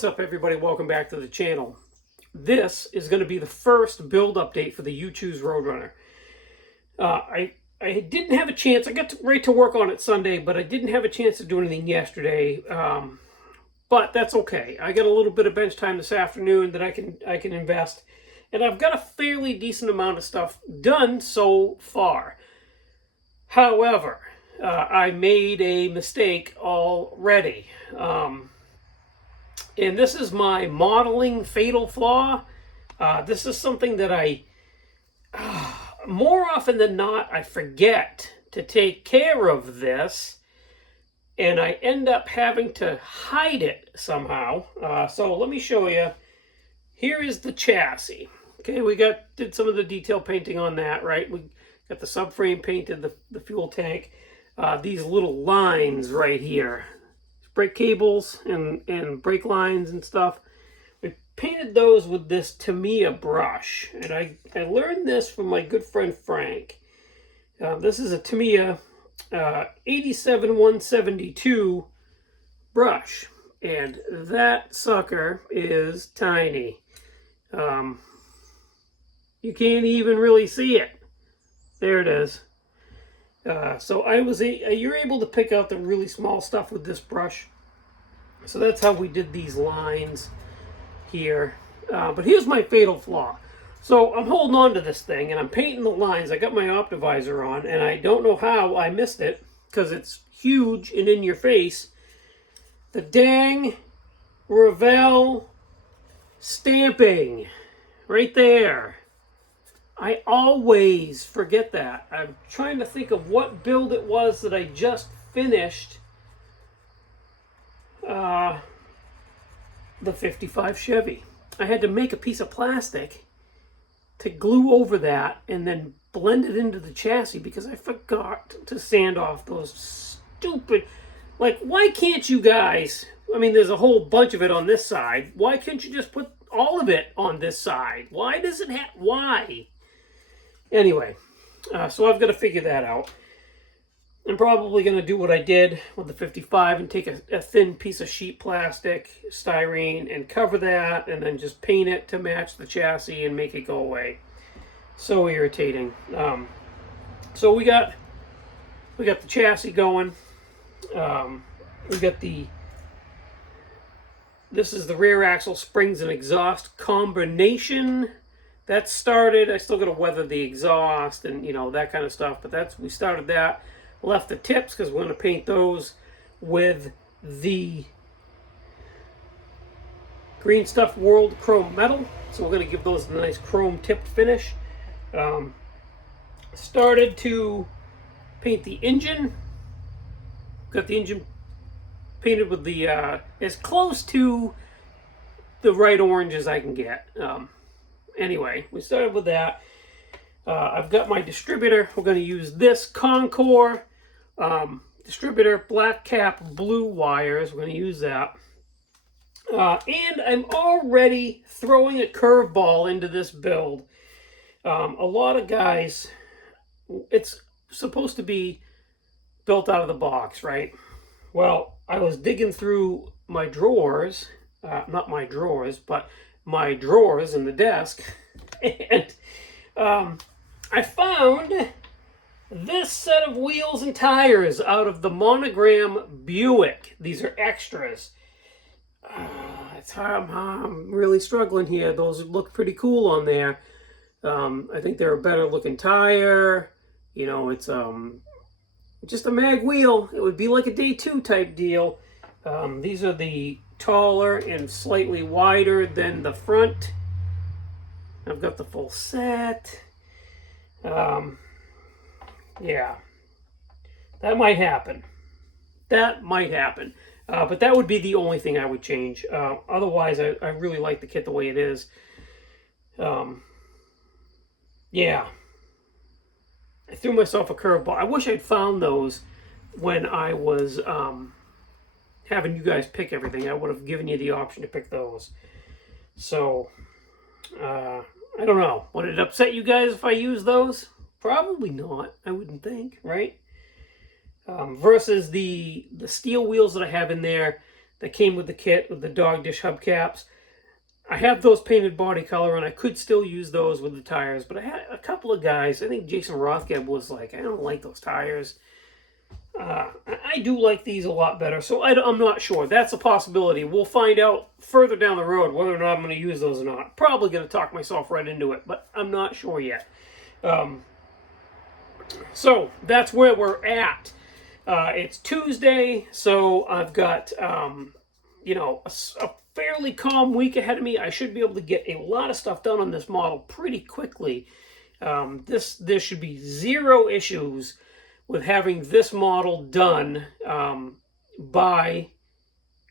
What's up, everybody? Welcome back to the channel. This is going to be the first build update for the You Choose Roadrunner. I didn't have a chance. I got right to work on it Sunday, but I didn't have a chance to do anything yesterday. But that's okay. I got a little bit of bench time this afternoon that I can invest, and I've got a fairly decent amount of stuff done so far. However, I made a mistake already. And this is my modeling fatal flaw. This is something that more often than not, I forget to take care of this, and I end up having to hide it somehow. So let me show you. Here is the chassis. Okay, we did some of the detail painting on that, right? We got the subframe painted, the fuel tank. These little lines right here, brake cables and brake lines and stuff. We painted those with this Tamiya brush, and I learned this from my good friend Frank. This is a Tamiya 87172 brush, and that sucker is tiny. You can't even really see it. There it is. So you're able to pick out the really small stuff with this brush. So that's how we did these lines here. But here's my fatal flaw. So I'm holding on to this thing and I'm painting the lines. I got my optivisor on and I don't know how I missed it because it's huge and in your face. The dang Revell stamping right there. I always forget that. I'm trying to think of what build it was that I just finished. The 55 Chevy. I had to make a piece of plastic to glue over that and then blend it into the chassis because I forgot to sand off those stupid... Like, why can't you guys... I mean, there's a whole bunch of it on this side. Why can't you just put all of it on this side? Why does it have... Why? Anyway, so I've got to figure that out. I'm probably going to do what I did with the 55 and take a thin piece of sheet plastic, styrene, and cover that, and then just paint it to match the chassis and make it go away. So irritating. So we got the chassis going. We got this is the rear axle springs and exhaust combination. That started. I still got to weather the exhaust and, you know, that kind of stuff. But we started that. Left the tips because we're going to paint those with the Green Stuff World Chrome Metal. So we're going to give those a nice chrome tipped finish. Started to paint the engine. Got the engine painted with the as close to the right orange as I can get. Anyway, we started with that. I've got my distributor. We're going to use this Concord distributor, black cap, blue wires. We're going to use that. And I'm already throwing a curveball into this build. A lot of guys, it's supposed to be built out of the box, right? Well, I was digging through my drawers, not my drawers, but my drawers in the desk, and I found this set of wheels and tires out of the Monogram Buick. These are extras. I'm really struggling here. Those look pretty cool on there. I think they're a better looking tire. You know, it's just a mag wheel. It would be like a day 2 type deal. These are the taller and slightly wider than the front. I've got the full set. Yeah, that might happen. But that would be the only thing I would change. Otherwise, I really like the kit the way it is. Yeah. I threw myself a curveball. I wish I'd found those when I was having you guys pick everything. I would have given you the option to pick those. So, I don't know. Would it upset you guys if I used those? Probably not, I wouldn't think, right? Versus the steel wheels that I have in there. that came with the kit with the dog dish hubcaps. I have those painted body color, and I could still use those with the tires, but I had a couple of guys, I think Jason Rothgeb was like, I don't like those tires. I do like these a lot better, so I'm not sure. That's a possibility. We'll find out further down the road whether or not I'm going to use those or not. Probably going to talk myself right into it, but I'm not sure yet. So that's where we're at. It's Tuesday, so I've got you know, a fairly calm week ahead of me. I should be able to get a lot of stuff done on this model pretty quickly. There should be zero issues with having this model done by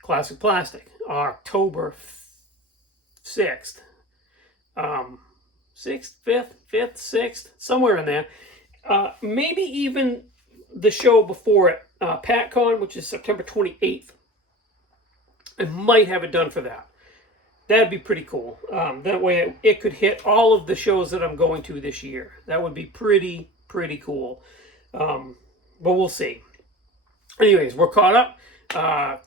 Classic Plastic, October 6th. 6th, 5th, 5th, 6th, somewhere in there. Maybe even the show before it, PatCon, which is September 28th. I might have it done for that. That'd be pretty cool. That way it could hit all of the shows that I'm going to this year. That would be pretty cool. But we'll see. Anyways, we're caught up.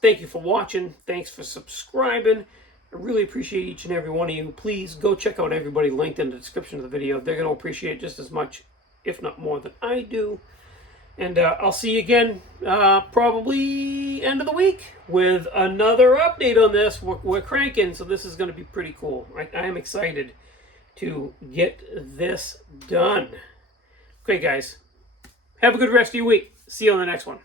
Thank you for watching. Thanks for subscribing. I really appreciate each and every one of you. Please go check out everybody linked in the description of the video. They're going to appreciate it just as much, if not more, than I do. And I'll see you again probably end of the week with another update on this. We're cranking, so this is going to be pretty cool. I am excited to get this done. Okay, guys. Have a good rest of your week. See you on the next one.